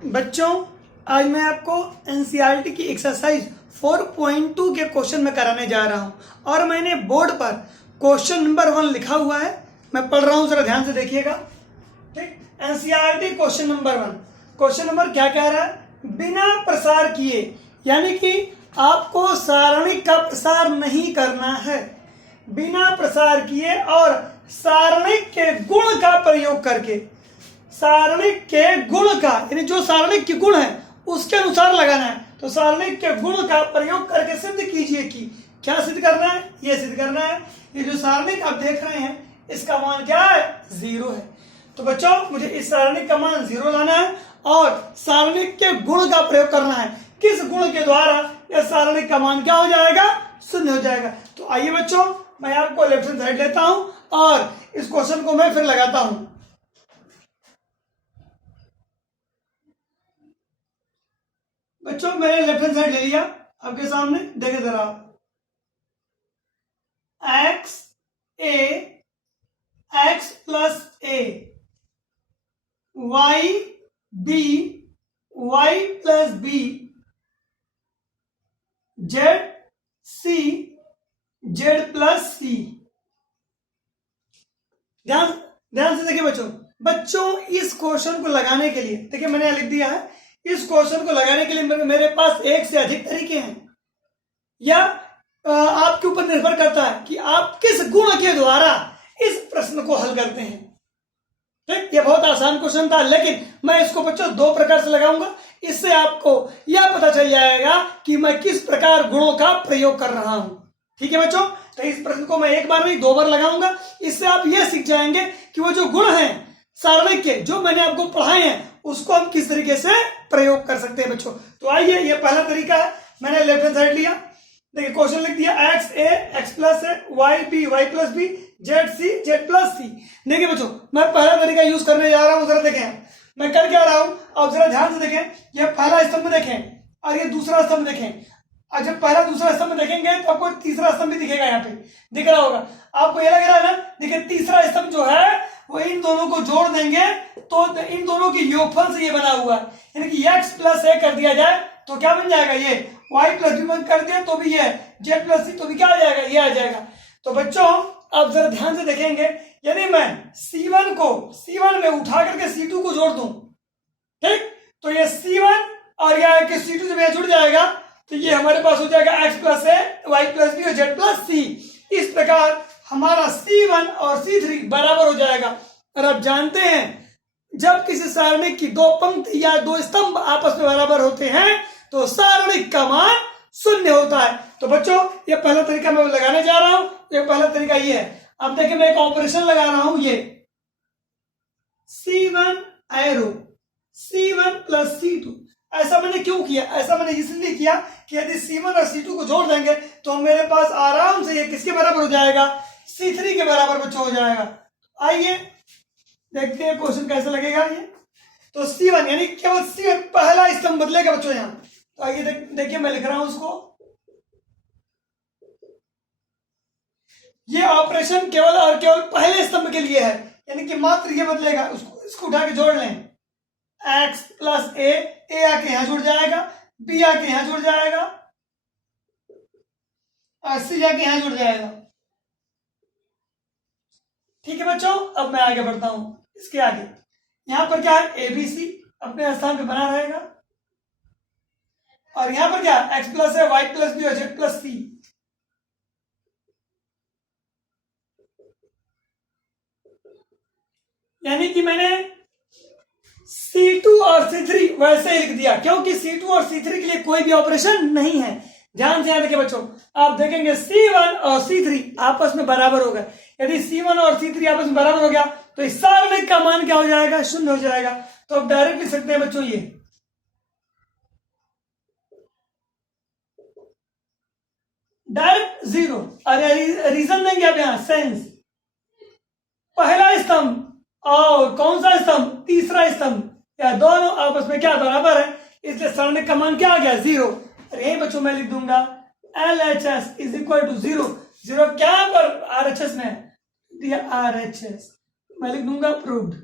बच्चों, आज मैं आपको एनसीईआरटी की एक्सरसाइज 4.2 के क्वेश्चन में कराने जा रहा हूं और मैंने बोर्ड पर क्वेश्चन नंबर 1 लिखा हुआ है। मैं पढ़ रहा हूं, जरा ध्यान से देखिएगा। ठीक, NCERT question number 1। Question number क्या कह रहा है? बिना प्रसार किए, यानी कि आपको सारणिक का प्रसार नहीं करना है। बिना प्रसार किए और सारणिक के गुण का प्रयोग करके, सारणिक के गुण का, यानी जो सारणिक के गुण है उसके अनुसार लगाना है। तो सारणिक के गुण का प्रयोग करके सिद्ध कीजिए कि क्या सिद्ध करना है? ये सिद्ध करना है ये जो सारणिक आप देख रहे हैं इसका मान क्या है? 0 है। तो बच्चों, मुझे इस सारणिक का मान 0 लाना है और सारणिक के गुण का प्रयोग करना है। किस गुण के द्वारा यह सारणिक का मान क्या हो जाएगा? 0 हो जाएगा। तो आइए बच्चों, मैं आपको लेफ्ट हैंड साइड लेता हूं और इस क्वेश्चन को मैं फिर लगाता हूं। बच्चों, मैंने लेफ्ट हैंड साइड ले लिया, आपके सामने देखे जरा। X A X plus A, Y B Y plus B, Z C Z plus C. ध्यान ध्यान से देखिए बच्चों, इस क्वेश्चन को लगाने के लिए देखिए मैंने लिख दिया है। इस क्वेश्चन को लगाने के लिए मेरे पास एक से अधिक तरीके हैं, या आपके ऊपर निर्भर करता है कि आप किस गुण के द्वारा इस प्रश्न को हल करते हैं। ठीक, ये बहुत आसान क्वेश्चन था, लेकिन मैं इसको बच्चों 2 प्रकार से लगाऊंगा। इससे आपको यह पता चल जाएगा कि मैं किस प्रकार गुणों का प्रयोग कर रहा हूं। ठीक है बच्चों, तो इस प्रश्न को मैं एक बार नहीं 2 बार लगाऊंगा। इससे आप यह सीख जाएंगे कि वो जो गुण हैं सारणिक के, जो मैंने आपको पढ़ाए हैं, उसको हम किस तरीके से प्रयोग कर सकते हैं बच्चों। तो आइए, ये पहला तरीका है। मैंने लेफ्ट हैंड साइड लिया, देखिए क्वेश्चन लिख दिया X A X plus A, Y B Y plus B, Z C Z plus C. देखिए बच्चों, मैं पहला तरीका यूज करने जा रहा हूं। जरा देखें मैं कर क्या रहा हूं, आप जरा ध्यान से देखें। ये पहला स्तंभ देखें और ये दूसरा स्तंभ देखें। और जब पहला दूसरा स्तंभ देखेंगे तो आपको तीसरा स्तंभ भी दिखेगा। यहाँ पे दिख रहा होगा आपको, ये लग रहा है ना। देखिए तीसरा स्तंभ जो है वो इन दोनों को जोड़ देंगे तो इन दोनों के योगफल से ये बना हुआ है, यानी कि x प्लस ए कर दिया जाए तो क्या बन जाएगा? ये y प्लस बी कर दिया तो भी ये z प्लस सी, तो भी क्या आ जाएगा? ये आ जाएगा। तो बच्चों, आप जरा ध्यान से देखेंगे, यदि मैं C1 को C1 में उठा करके C2 को जोड़ दूं, ठीक, तो ये C1 और यह C2 जब जुड़ जाएगा तो ये हमारे पास हो जाएगा x प्लस ए, y प्लस बी और z प्लस सी। इस प्रकार हमारा C1 और C3 बराबर हो जाएगा। और आप जानते हैं, जब किसी सारणिक की 2 पंक्ति या 2 स्तंभ आपस में बराबर होते हैं तो सारणिक का मान 0 होता है। तो बच्चों, ये पहला तरीका मैं लगाने जा रहा हूं। ये पहला तरीका ये है। अब देखिए मैं एक ऑपरेशन लगा रहा हूं, ये C1 arrow C1 plus C2। ऐसा मैंने क्यों किया? ऐसा मैंने इसलिए किया कि यदि C1 और C2 को जोड़ देंगे तो मेरे पास आराम से ये किसके बराबर हो जाएगा? C3 के बराबर बच्चों हो जाएगा। आइए देखते हैं क्वेश्चन कैसे लगेगा ये। तो C1 यानी केवल C1 पहला स्तंभ बदलेगा बच्चों यहाँ। तो आइए देखिए मैं लिख रहा हूं उसको। ये ऑपरेशन केवल और केवल पहले स्तंभ के लिए है, यानी कि मात्र ये बदलेगा। इसको उठा के जोड़ लें। x प्लस ए आके यहां जुड़ जाएगा, b आके यहां जुड़ जाएगा और c आके यहां जुड़ जाएगा। ठीक है बच्चों, अब मैं आगे बढ़ता हूं। इसके आगे यहां पर क्या है? ABC अपने स्थान पे बना रहेगा और यहां पर क्या? x प्लस है, y प्लस बी और z प्लस सी। यानी कि मैंने C2 और C3 वैसे ही लिख दिया, क्योंकि C2 और C3 के लिए कोई भी ऑपरेशन नहीं है। ध्यान से देखिए बच्चों, आप देखेंगे C1 और C3 आपस में बराबर हो गए। यदि C1 और C3 आपस में बराबर हो गया तो इस सारणिक का मान क्या हो जाएगा? 0 हो जाएगा। तो आप डायरेक्ट लिख सकते हैं बच्चों, ये डायरेक्ट 0। और रीजन देंगे आप यहां, सेंस। पहला स्तंभ और कौन सा स्तंभ? तीसरा स्तंभ, या दोनों आपस में क्या बराबर है, इसलिए सारणिक का मान क्या आ गया? 0। और यही बच्चों मैं लिख दूंगा LHS इज इक्वल टू 0। 0 क्या पर? RHS में दिया RHS, मैं लिख दूंगा प्रूव्ड।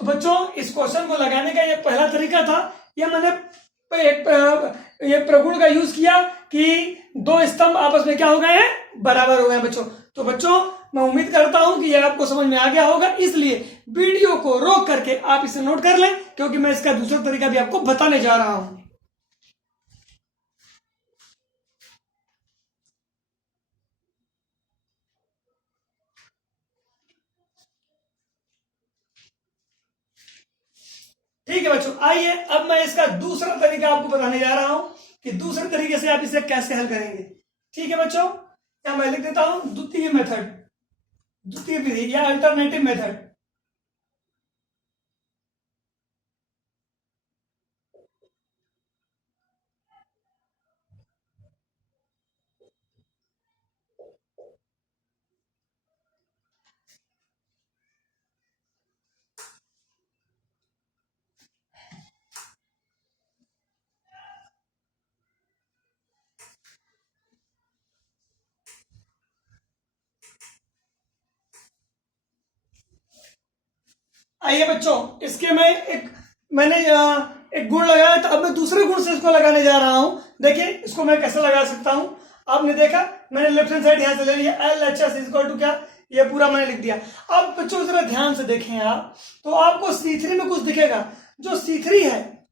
तो बच्चों इस क्वेश्चन को लगाने का ये पहला तरीका था। यह मैंने ये प्रगुण का यूज किया कि दो स्तंभ आपस में क्या हो गए हैं, बराबर हो गए बच्चों। तो बच्चों मैं उम्मीद करता हूं कि यह आपको समझ में आ गया होगा, इसलिए वीडियो को रोक करके आप इसे नोट कर लें, क्योंकि मैं इसका दूसरा तरीका भी आपको बताने जा रहा हूं। ठीक है बच्चों, आइए अब मैं इसका दूसरा तरीका आपको बताने जा रहा हूं कि दूसरे तरीके से आप इसे कैसे हल करेंगे। ठीक है बच्चों, या मैं लिख देता हूं द्वितीय मेथड, द्वितीय विधि या अल्टरनेटिव मेथड। आइए बच्चों, इसके मैं मैंने एक गुण लगाया, तो अब मैं दूसरे गुण से इसको लगाने जा रहा हूं। देखिए इसको मैं कैसे लगा सकता हूं। आपने देखा मैंने लेफ्ट हैंड साइड यहां से ले लिया, LHS इक्वल टू क्या, ये पूरा मैंने लिख दिया। अब बच्चों जरा ध्यान से देखें आप, तो आपको C3 में कुछ दिखेगा। जो C3 है,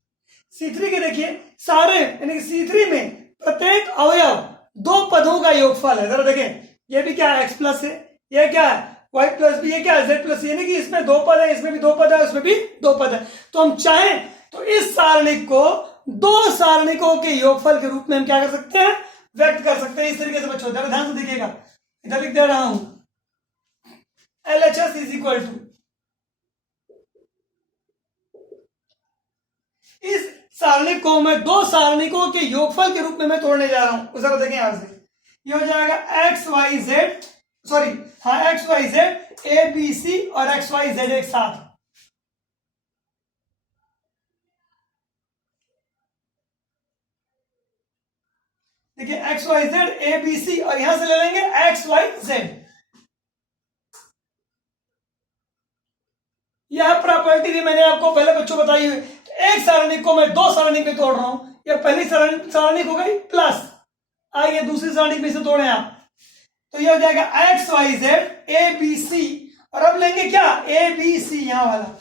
C3 के देखिए सारे यानी कि C3 में प्रत्येक अवयव दो पदों का योगफल है। जरा देखें, ये भी क्या है, x प्लस है, ये क्या है y प्लस बी, ये क्या है z प्लस, यानी कि इसमें दो पद है, इसमें भी दो पद है, उसमें भी दो पद है। तो हम चाहें तो इस सारणिक को दो सारणिकों के योगफल के रूप में हम क्या कर सकते हैं, व्यक्त कर सकते हैं। इस तरीके से बच्चों जरा ध्यान से देखिएगा, इधर लिख दे रहा हूं LHS इज इक्वल टू, इस सारणिक को मैं दो सारणिकों के योगफल के रूप में मैं तोड़ने जा रहा हूं। जरा देखें यहां से, ये हो जाएगा X Y Z A B C और एक्स वाई जेड एक साथ। देखिए X Y Z A B C, और यहां से ले लेंगे एक्स वाई जेड। यह प्रॉपर्टी भी मैंने आपको पहले बच्चों बताई हुई। तो एक सारणिक को मैं दो सारणिक में तोड़ रहा हूं। यह पहली सारणिक हो गई प्लस, आइए दूसरी सारणिक में से तोड़े आप, तो यह हो जाएगा X Y Z A B C, और अब लेंगे क्या, ए बी सी यहां वाला,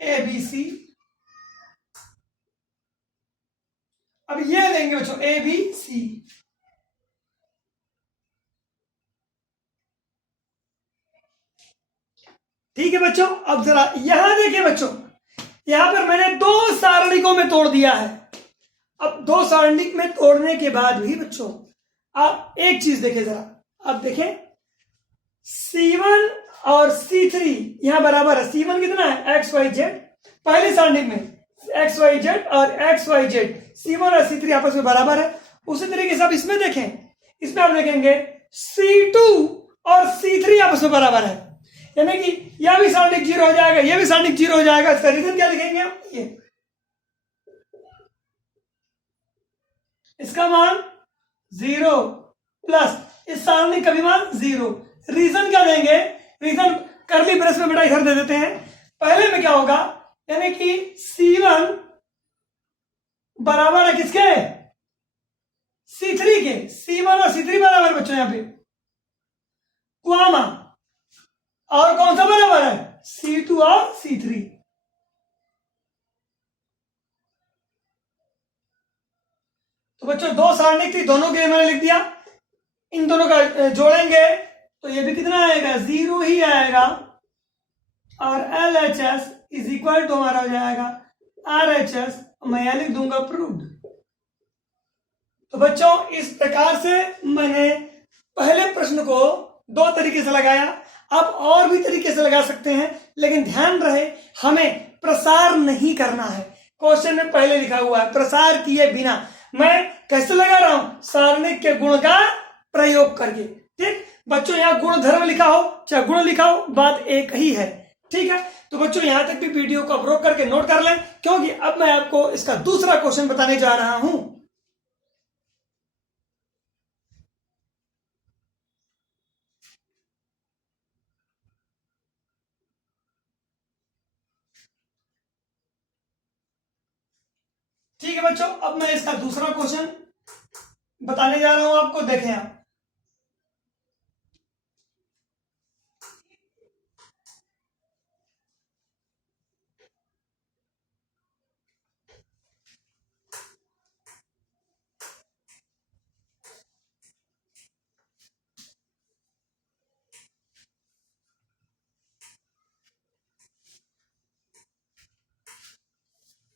ए बी सी। अब ये लेंगे बच्चों ए बी सी। ठीक है बच्चों, अब जरा यहां देखिए बच्चों, यहां पर मैंने दो सारणिकों में तोड़ दिया है। अब दो सारणिक में तोड़ने के बाद भी बच्चों आप एक चीज देखें जरा, आप देखें C1 और C3 यहां बराबर है। C1 कितना है, एक्स वाई जेड, पहले सारणिक में एक्स वाई जेड और एक्स वाई जेड, C1 और C3 आपस में बराबर है। उसी तरीके से आप इसमें देखें, इसमें आप देखेंगे C2 और C3 आपस में बराबर है, यानी कि यह भी सारणिक 0 हो जाएगा, यह भी सारणिक 0 हो जाएगा। इसका रीजन क्या लिखेंगे हम, ये इसका मान 0 प्लस इस सारणिक का भी मान 0। रीजन क्या देंगे, रीजन करली ब्रेस में बेटा इधर दे देते हैं। पहले में क्या होगा, यानी कि C1 बराबर है किसके, C3 के। C1 और C3 बराबर बच्चों यहां पे क्वामा, और कौन सा बराबर है, C2 और C3। तो बच्चों दो सारणिक थी, दोनों के लिए मैंने लिख दिया। इन दोनों का जोड़ेंगे तो ये भी कितना आएगा, 0 ही आएगा, और LHS इज इक्वल टू हमारा हो जाएगा RHS, मैं यह लिख दूंगा प्रूव्ड। तो बच्चों इस प्रकार से मैंने पहले प्रश्न को दो तरीके से लगाया। आप और भी तरीके से लगा सकते हैं, लेकिन ध्यान रहे हमें प्रसार नहीं करना है। क्वेश्चन में पहले लिखा हुआ है प्रसार किए बिना। मैं कैसे लगा रहा हूं, सारणिक के गुण का प्रयोग करके। ठीक बच्चों, यहां गुण धर्म लिखा हो चाहे गुण लिखा हो, बात एक ही है। ठीक है, तो बच्चों यहां तक भी वीडियो को रोक करके नोट कर लें, क्योंकि अब मैं आपको इसका दूसरा क्वेश्चन बताने जा रहा हूं। ठीक है बच्चों, अब मैं इसका दूसरा क्वेश्चन बताने जा रहा हूं आपको, देखें आप।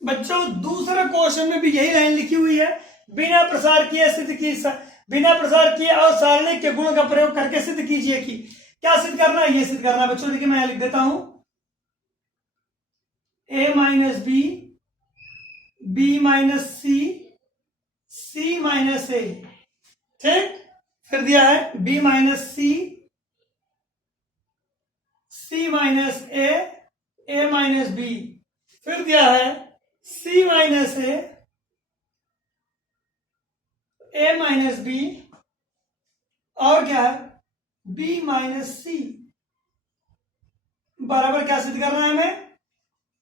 बच्चों दूसरे क्वेश्चन में भी यही लाइन लिखी हुई है, बिना प्रसार किए सिद्ध की, बिना प्रसार किए और सारणिक के गुण का प्रयोग करके सिद्ध कीजिए कि। क्या सिद्ध करना है, ये सिद्ध करना है बच्चों। देखिए मैं यहां लिख देता हूं, a minus B, B minus C, C minus A. ठीक, फिर दिया है b minus C, C minus A minus B. फिर दिया है c minus A minus B, और क्या है b माइनस सी बराबर क्या सिद्ध करना है हमें,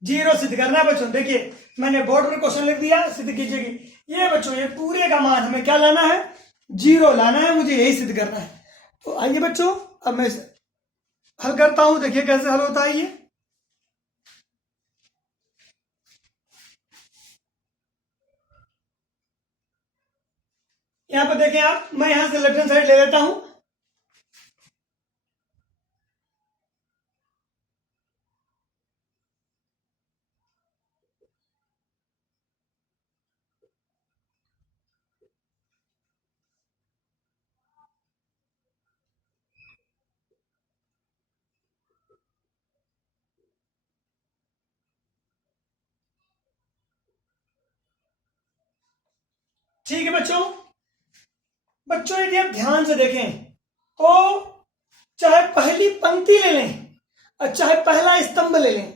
0 सिद्ध करना है बच्चों। देखिए मैंने बोर्ड पर क्वेश्चन लिख दिया, सिद्ध कीजिएगी। ये बच्चों ये पूरे का मान हमें क्या लाना है, 0 लाना है, मुझे यही सिद्ध करना है। तो आइए बच्चों अब मैं हल करता हूं, देखिए कैसे हल होता है ये। यहां पर देखें आप, मैं यहां से लेफ्ट हैंड साइड ले लेता हूं। ठीक है बच्चों, बच्चों यदि आप ध्यान से देखें तो चाहे पहली पंक्ति ले लें और चाहे पहला स्तंभ ले लें,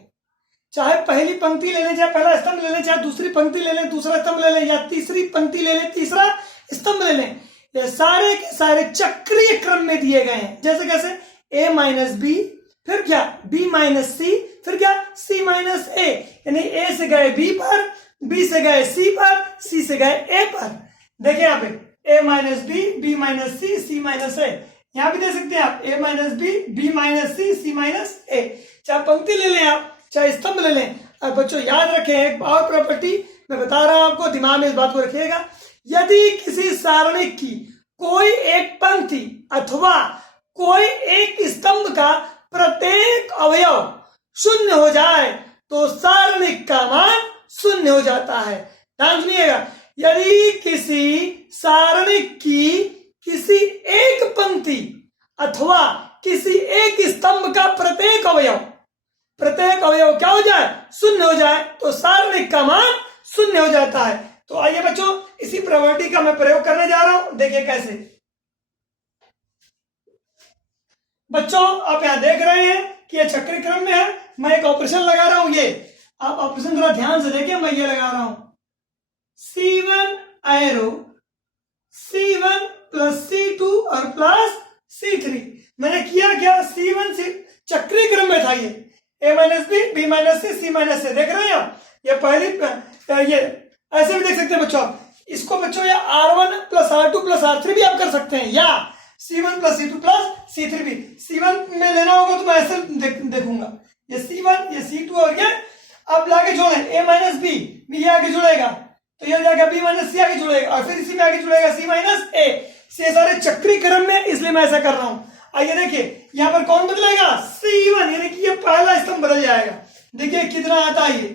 चाहे पहली पंक्ति ले लें, चाहे पहला स्तंभ ले लें, चाहे दूसरी पंक्ति ले लें, दूसरा स्तंभ ले लें, या तीसरी पंक्ति ले लें, तीसरा स्तंभ ले लें, ये सारे के सारे चक्रीय क्रम में दिए गए हैं। जैसे कैसे, a माइनस बी, फिर क्या b माइनस सी, फिर क्या c माइनस ए, यानी a से गए b पर, b से गए c पर, c से गए a पर। देखिए यहाँ पे a minus B, b minus C, c minus A. यहां भी दे सकते हैं आप a minus B, b minus C, c minus A. चाहे पंक्ति ले लें आप, चाहे स्तंभ ले लें। और बच्चों याद रखें एक और प्रॉपर्टी मैं बता रहा हूं आपको, दिमाग में इस बात को रखिएगा। यदि किसी सारणिक की कोई एक पंक्ति अथवा कोई एक स्तंभ का प्रत्येक अवयव शून्य हो जाए तो सारणिक का मान शून्य हो जाता है। ध्यान सुनिएगा, यदि किसी सारणिक की किसी एक पंक्ति अथवा किसी एक स्तंभ का प्रत्येक अवयव क्या हो जाए, शून्य हो जाए, तो सारणिक का मान शून्य हो जाता है। तो आइए बच्चों इसी प्रॉपर्टी का मैं प्रयोग करने जा रहा हूं, देखिए कैसे। बच्चों आप यहां देख रहे हैं कि यह चक्रीय क्रम में है, मैं एक ऑपरेशन लगा रहा हूं। ये आप ऑपरेशन थोड़ा ध्यान से देखिए, मैं ये लगा रहा हूं C1 arrow, C1 plus C2 और प्लस C3। मैंने किया क्या, C1 से चक्रीय क्रम में था ये, a minus B, B minus C, C minus A. देख रहे हैं आप, ये पहली ये ऐसे भी देख सकते हैं बच्चों आप इसको। बच्चों या R1 plus R2 plus R3 भी आप कर सकते हैं, या C1 plus C2 plus C3 भी। C1 में लेना होगा तो मैं ऐसे देखूंगा, ये C1 ये C2 और ये आप लाके जोड़ें, a माइनस बी, ये आगे जुड़ेगा तो ये जाएगा b माइनस सी आगे जुड़ेगा, और फिर इसी में आगे जुड़ेगा c माइनस ए। ये सारे चक्रीय क्रम में, इसलिए मैं ऐसा कर रहा हूं। आइए देखिए यहां पर कौन बदलेगा, C1, यानी कि ये पहला स्तंभ बदल जाएगा। देखिए कितना आता है ये,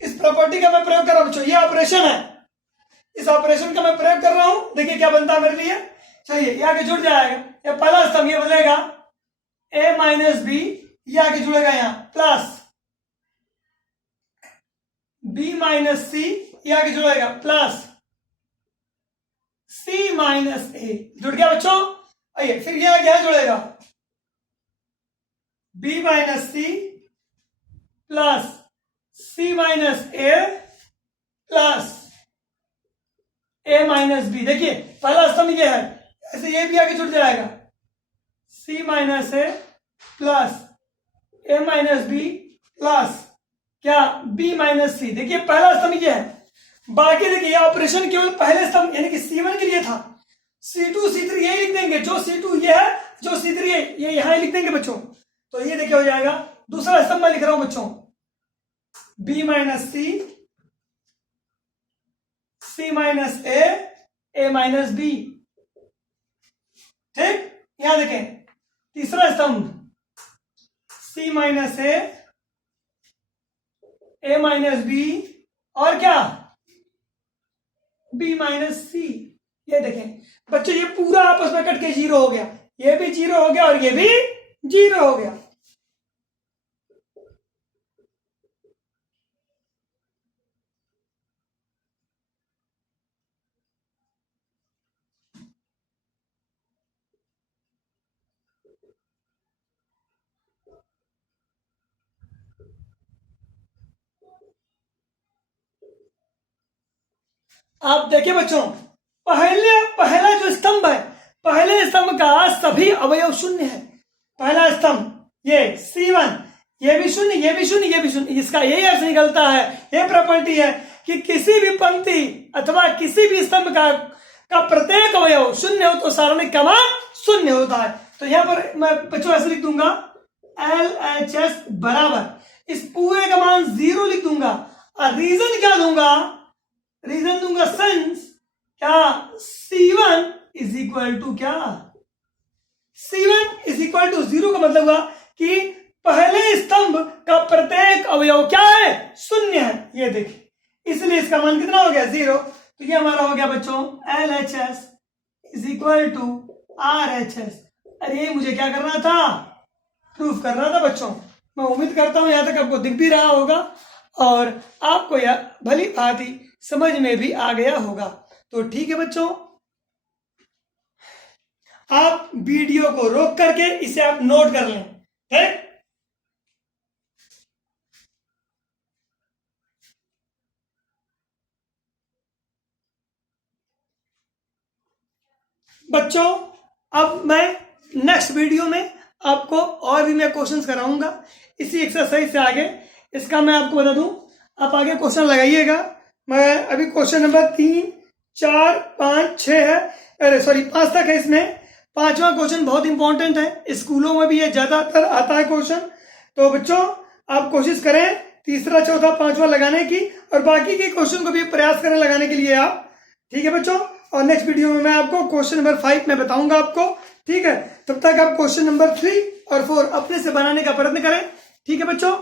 इस प्रॉपर्टी का मैं प्रयोग कर रहा हूं बच्चों, ये ऑपरेशन है, इस ऑपरेशन का मैं प्रयोग कर रहा हूं। देखिए क्या बनता है मेरे लिए, चलिए ये आगे जुड़ जाएगा, ये पहला स्तंभ ये बदलेगा a माइनस बी, ये आगे जुड़ेगा यहां प्लस b माइनस सी, ये आगे जुड़ेगा प्लस c माइनस ए। जुड़ गया बच्चों। आइए फिर ये आगे जुड़ेगा b minus C plus c minus A plus a minus B. देखिए पहला स्तंभ ये है, ऐसे ये भी आगे जुड़ जाएगा c minus A plus A minus B plus क्या बी माइनस सी। देखिए पहला स्तंभ ये है, बाकी देखिए ऑपरेशन केवल पहले स्तंभ यानी कि C1 के लिए था। C2 C3 यही लिख देंगे, जो C2 ये है, जो C3 ये यहां लिख देंगे बच्चों। तो ये देखिए हो जाएगा दूसरा स्तंभ मैं लिख रहा हूं बच्चों, B minus C, C minus A minus B. ठीक, यहां देखें तीसरा स्तंभ C minus A minus B और क्या B माइनस सी। ये देखें बच्चों ये पूरा आपस में कट के 0 हो गया, ये भी 0 हो गया और ये भी 0 हो गया। आप देखिए बच्चों, पहला जो स्तंभ है, पहले स्तंभ का सभी अवयव शून्य है। पहला स्तंभ ये C1, ये भी शून्य, ये भी शून्य, ये भी शून्य। इसका यही अर्थ निकलता है, ये प्रॉपर्टी है कि किसी भी पंक्ति अथवा किसी भी स्तंभ का प्रत्येक अवयव शून्य हो तो सारणिक का मान शून्य होता है। तो यहां पर मैं बच्चों ऐसे लिख दूंगा LHS बराबर इस पूरे का मान 0 लिख दूंगा और रीजन क्या दूंगा, रीजन दूंगा सिंस क्या C1 इज इक्वल टू क्या C1 इज इक्वल टू 0 का मतलब हुआ कि पहले स्तंभ का प्रत्येक अवयव क्या है, शून्य है। ये देखिए, इसलिए इसका मान कितना हो गया 0। तो ये हमारा हो गया बच्चों LHS is equal to RHS। अरे मुझे क्या करना था, प्रूफ करना था बच्चों। मैं उम्मीद करता हूं यहां तक आपको दिख भी रहा होगा और आपको यह भली भांति समझ में भी आ गया होगा। तो ठीक है बच्चों, आप वीडियो को रोक करके इसे आप नोट कर लें। ठीक, बच्चों अब मैं नेक्स्ट वीडियो में आपको और भी मैं क्वेश्चंस कराऊंगा इसी एक्सरसाइज से आगे। इसका मैं आपको बता दूं, आप आगे क्वेश्चन लगाइएगा। मैं अभी क्वेश्चन नंबर 3, 4, 5, 6 है, अरे सॉरी 5 तक है। इसमें 5वां क्वेश्चन बहुत इंपॉर्टेंट है, स्कूलों में भी ये ज्यादातर आता है क्वेश्चन। तो बच्चों आप कोशिश करें तीसरा, चौथा, 5वां लगाने की और बाकी के क्वेश्चन को भी प्रयास करें लगाने के लिए आप। ठीक है बच्चों, और नेक्स्ट वीडियो में मैं आपको क्वेश्चन नंबर 5 में बताऊंगा आपको। ठीक है, तब तक आप क्वेश्चन नंबर 3 और 4 अपने से बनाने का प्रयत्न करें। ठीक है बच्चों।